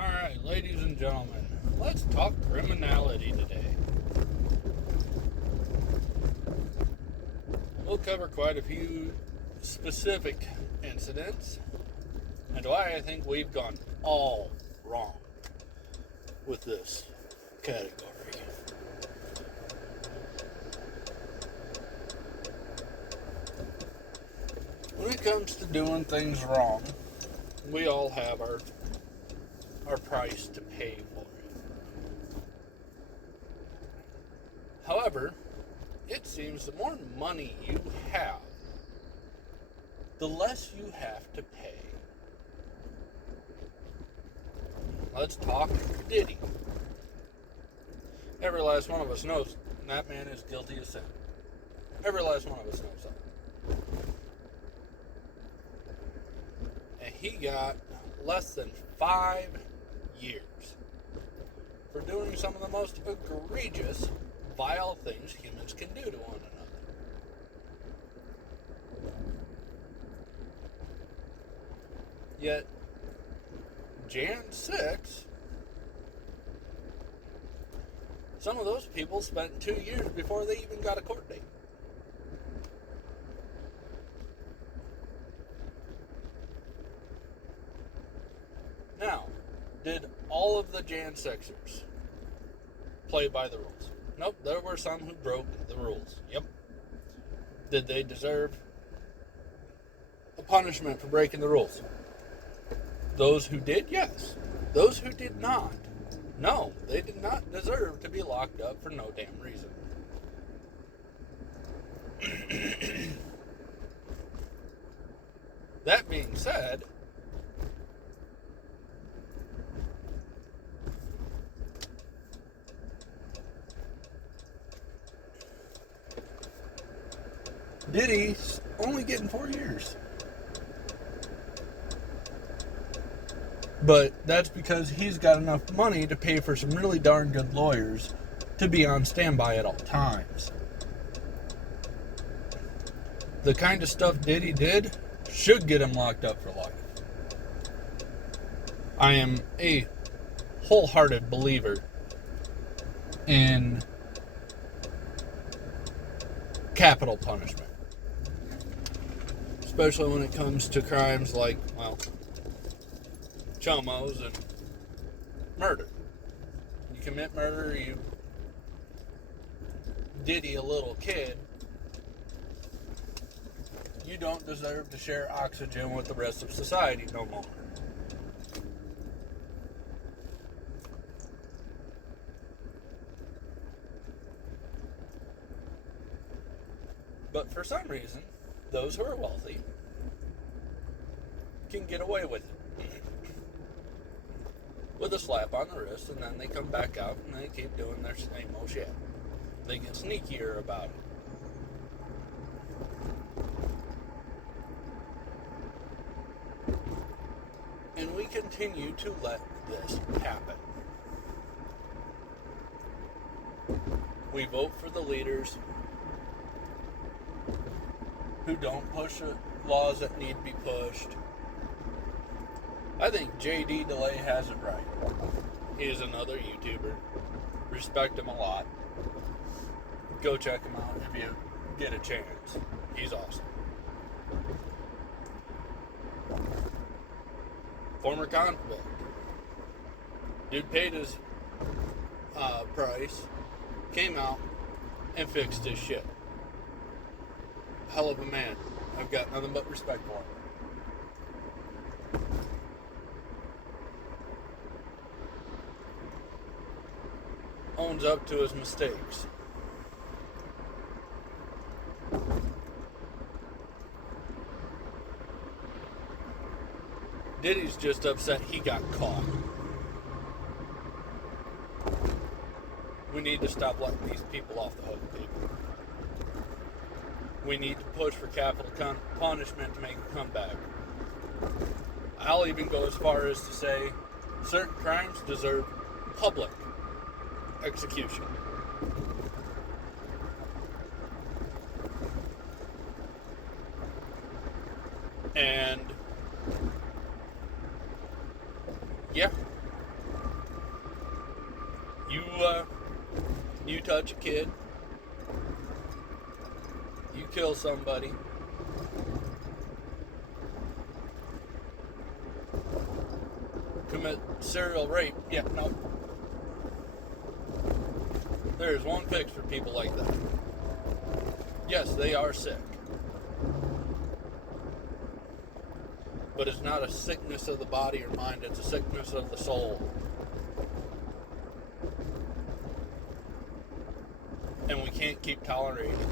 Alright, ladies and gentlemen, let's talk criminality today. We'll cover quite a few specific incidents and why I think we've gone all wrong with this category. When it comes to doing things wrong, we all have our price to pay for it. However, it seems the more money you have, the less you have to pay. Let's talk Diddy. Every last one of us knows that man is guilty of sin. Every last one of us knows that. And he got less than 5 years for doing some of the most egregious, vile things humans can do to one another. Yet, Jan 6, some of those people spent 2 years before they even got a court date. Now, did all of the Jan 6ers play by the rules? Nope, there were some who broke the rules. Yep. Did they deserve a punishment for breaking the rules? Those who did, yes. Those who did not, no, they did not deserve to be locked up for no damn reason. That being said, Diddy's only getting 4 years. But that's because he's got enough money to pay for some really darn good lawyers to be on standby at all times. The kind of stuff Diddy did should get him locked up for life. I am a wholehearted believer in capital punishment. Especially when it comes to crimes like, well, chomos and murder. You commit murder, you Diddy a little kid, you don't deserve to share oxygen with the rest of society no more. But for some reason, those who are wealthy can get away with it. With a slap on the wrist, and then they come back out and they keep doing their same old shit. They get sneakier about it. And we continue to let this happen. We vote for the leaders who don't push the laws that need to be pushed. I think JD DeLay has it right. He is another YouTuber. Respect him a lot. Go check him out if you get a chance. He's awesome. Former convict. Dude paid his price, came out, and fixed his shit. Hell of a man. I've got nothing but respect for him. Owns up to his mistakes. Diddy's just upset he got caught. We need to stop letting these people off the hook, people. We need to push for capital punishment to make a comeback. I'll even go as far as to say certain crimes deserve public execution. And yeah, You touch a kid, you kill somebody, commit serial rape. Yeah, no. There's one fix for people like that. Yes, they are sick. But it's not a sickness of the body or mind, it's a sickness of the soul. And we can't keep tolerating it.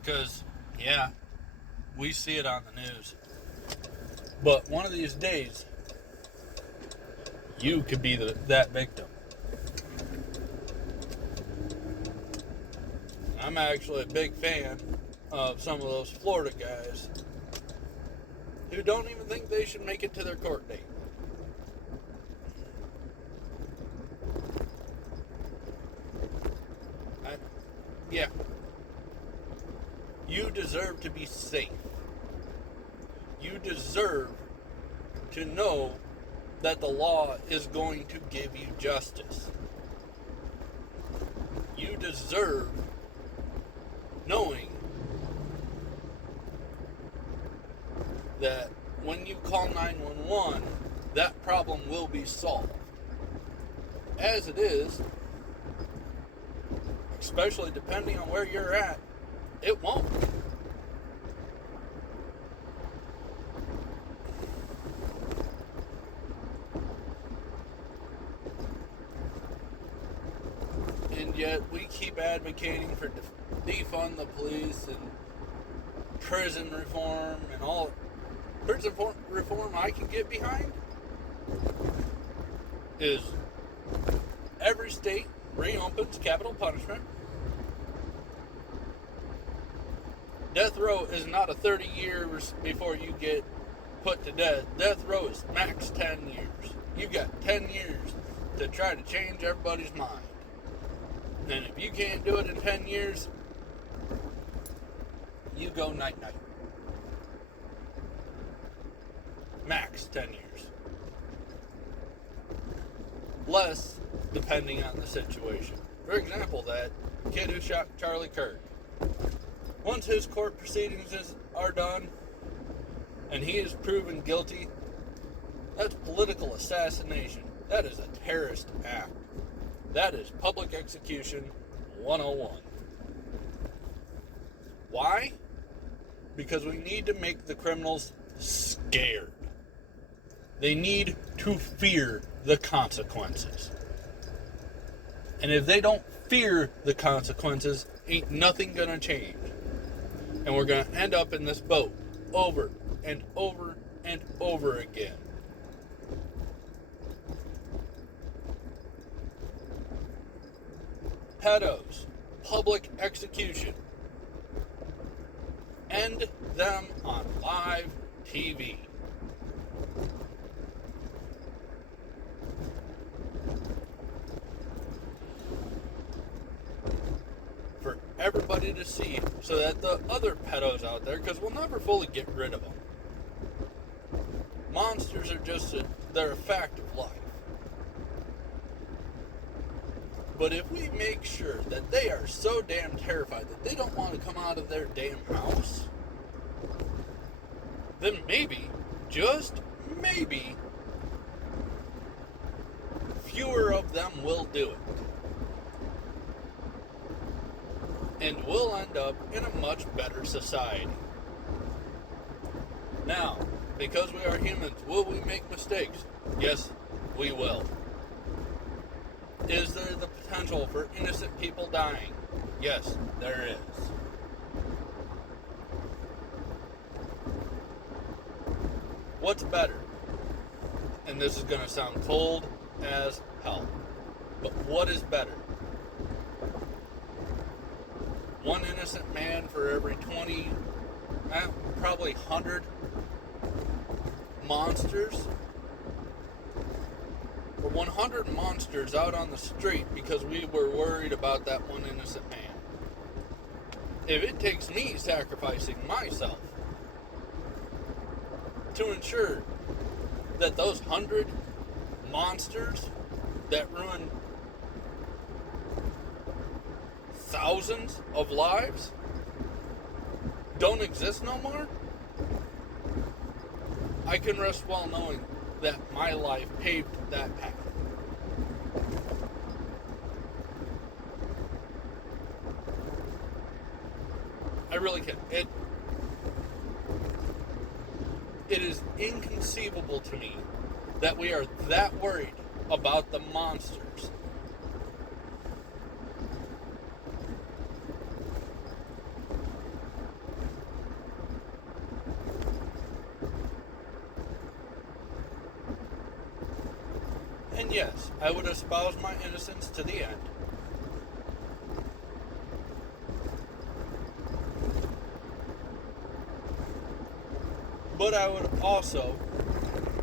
Because, yeah, we see it on the news. But one of these days, you could be that victim. I'm actually a big fan of some of those Florida guys who don't even think they should make it to their court date. Yeah. You deserve to be safe. You deserve to know that the law is going to give you justice. You deserve knowing that when you call 911, that problem will be solved. As it is, especially depending on where you're at, it won't. And yet we keep advocating for defund the police and prison reform and all. Prison reform I can get behind is every state reopens capital punishment. Death row is not a 30 years before you get put to death. Death row is max 10 years. You've got 10 years to try to change everybody's mind. And if you can't do it in 10 years, you go night-night. Max 10 years. Less, depending on the situation. For example, that kid who shot Charlie Kirk. Once his court proceedings are done, and he is proven guilty, that's political assassination. That is a terrorist act. That is public execution 101. Why? Because we need to make the criminals scared. They need to fear the consequences. And if they don't fear the consequences, ain't nothing gonna change. And we're gonna end up in this boat over and over and over again. Pedos, public execution. End them on live TV. For everybody to see, so that the other pedos out there, because we'll never fully get rid of them. Monsters are just they're a fact of life. But if we make sure that they are so damn terrified that they don't want to come out of their damn house, then maybe, just maybe, fewer of them will do it. And we'll end up in a much better society. Now, because we are humans, will we make mistakes? Yes, we will. Is there the potential for innocent people dying? Yes, there is. What's better? And this is going to sound cold as hell. But what is better? One innocent man for every 20, probably 100 monsters? Or 100 monsters out on the street because we were worried about that one innocent man. If it takes me sacrificing myself to ensure that those 100 monsters that ruin thousands of lives don't exist no more, I can rest well knowing that my life paved that path. I really can. It is inconceivable to me that we are that worried about the monsters. And yes, I would espouse my innocence to the end. But I would also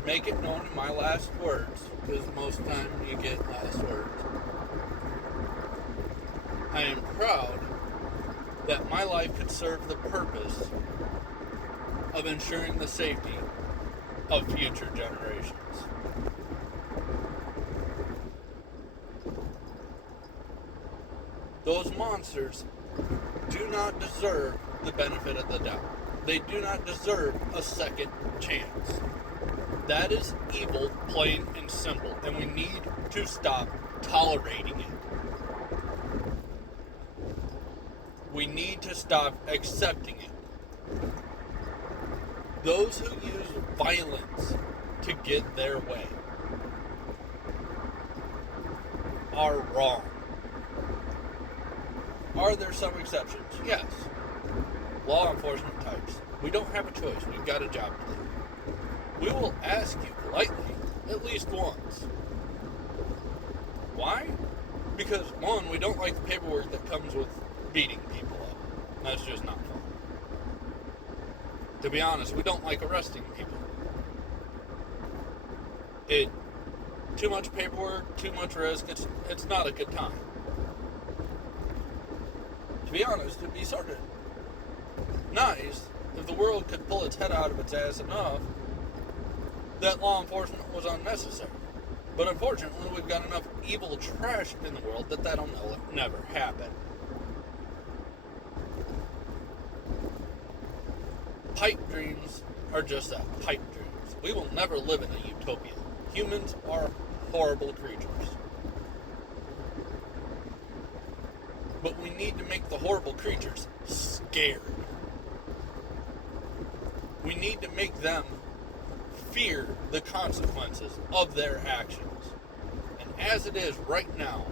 make it known in my last words, because most time you get last words. I am proud that my life could serve the purpose of ensuring the safety of future generations. Those monsters do not deserve the benefit of the doubt. They do not deserve a second chance. That is evil, plain and simple, and we need to stop tolerating it. We need to stop accepting it. Those who use violence to get their way are wrong. Are there some exceptions? Yes. Law enforcement types. We don't have a choice. We've got a job to do. We will ask you politely at least once. Why? Because, one, we don't like the paperwork that comes with beating people up. That's just not fun. To be honest, we don't like arresting people. Too much paperwork, too much risk, it's not a good time. To be honest, it'd be sort of nice if the world could pull its head out of its ass enough that law enforcement was unnecessary. But unfortunately, we've got enough evil trash in the world that that'll never happen. Pipe dreams are just that, pipe dreams. We will never live in a utopia. Humans are horrible creatures. But we need to make the horrible creatures scared. We need to make them fear the consequences of their actions. And as it is right now,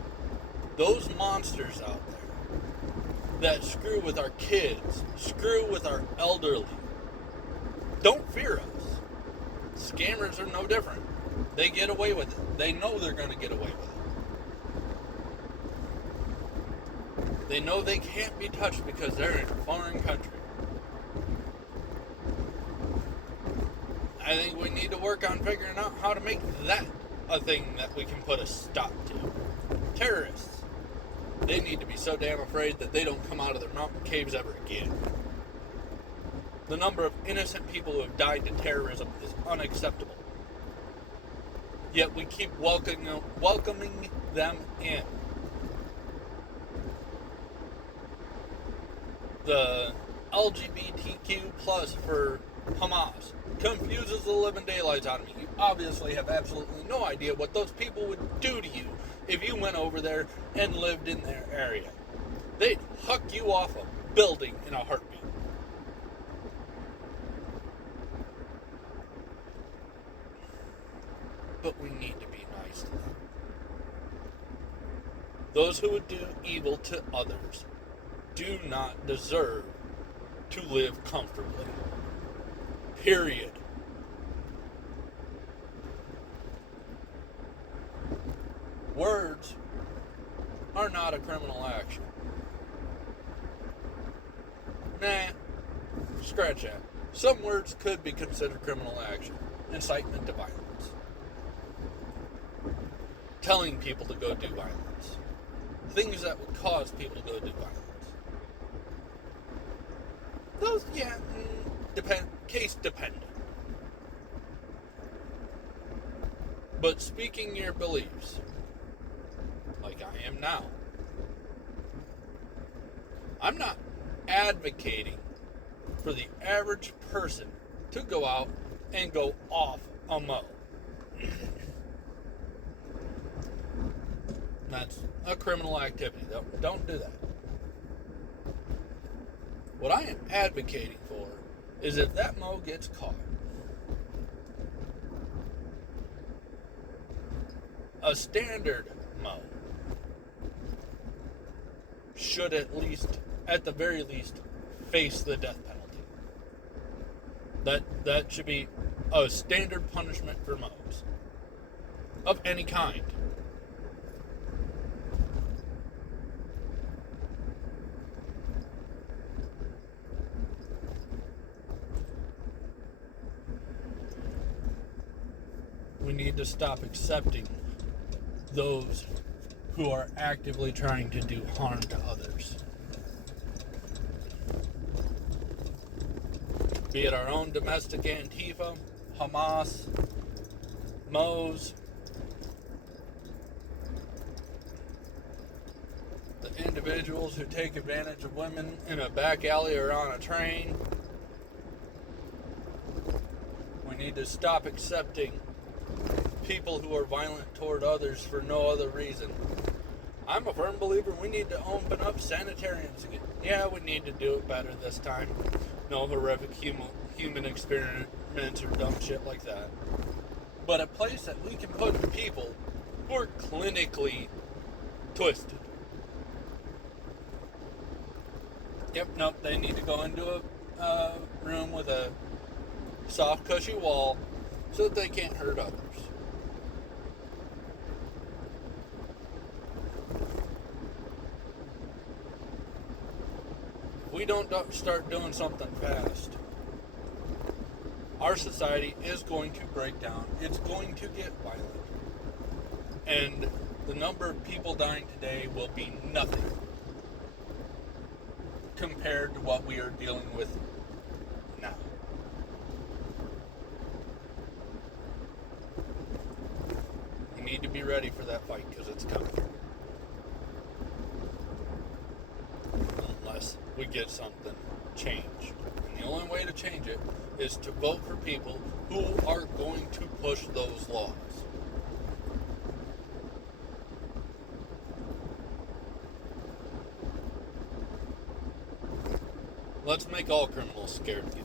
those monsters out there that screw with our kids, screw with our elderly, don't fear us. Scammers are no different. They get away with it. They know they're going to get away with it. They know they can't be touched because they're in a foreign country. I think we need to work on figuring out how to make that a thing that we can put a stop to. Terrorists, they need to be so damn afraid that they don't come out of their mountain caves ever again. The number of innocent people who have died to terrorism is unacceptable. Yet we keep welcoming them in. The LGBTQ plus for Hamas confuses the living daylights out of me. You obviously have absolutely no idea what those people would do to you if you went over there and lived in their area. They'd huck you off a building in a heartbeat. But we need to be nice to them. Those who would do evil to others do not deserve to live comfortably. Period. Words are not a criminal action. Nah, scratch that. Some words could be considered criminal action. Incitement to violence. Telling people to go do violence. Things that would cause people to go do violence. Those, yeah, case dependent. But speaking your beliefs, like I am now, I'm not advocating for the average person to go out and go off a mow. That's a criminal activity. Don't do that. What I am advocating for is if that mow gets caught, a standard mow should at the very least, face the death penalty. That should be a standard punishment for mows of any kind. We need to stop accepting those who are actively trying to do harm to others. Be it our own domestic Antifa, Hamas, Mows, the individuals who take advantage of women in a back alley or on a train. We need to stop accepting people who are violent toward others for no other reason. I'm a firm believer we need to open up sanitariums again. Yeah, we need to do it better this time. No horrific human experiments or dumb shit like that. But a place that we can put people who are clinically twisted. Yep, nope, they need to go into a room with a soft, cushy wall so that they can't hurt others. If we don't start doing something fast, our society is going to break down. It's going to get violent. And the number of people dying today will be nothing compared to what we are dealing with now. We need to be ready for that fight because it's coming. Unless we get something changed. And the only way to change it is to vote for people who are going to push those laws. Let's make all criminals scared again.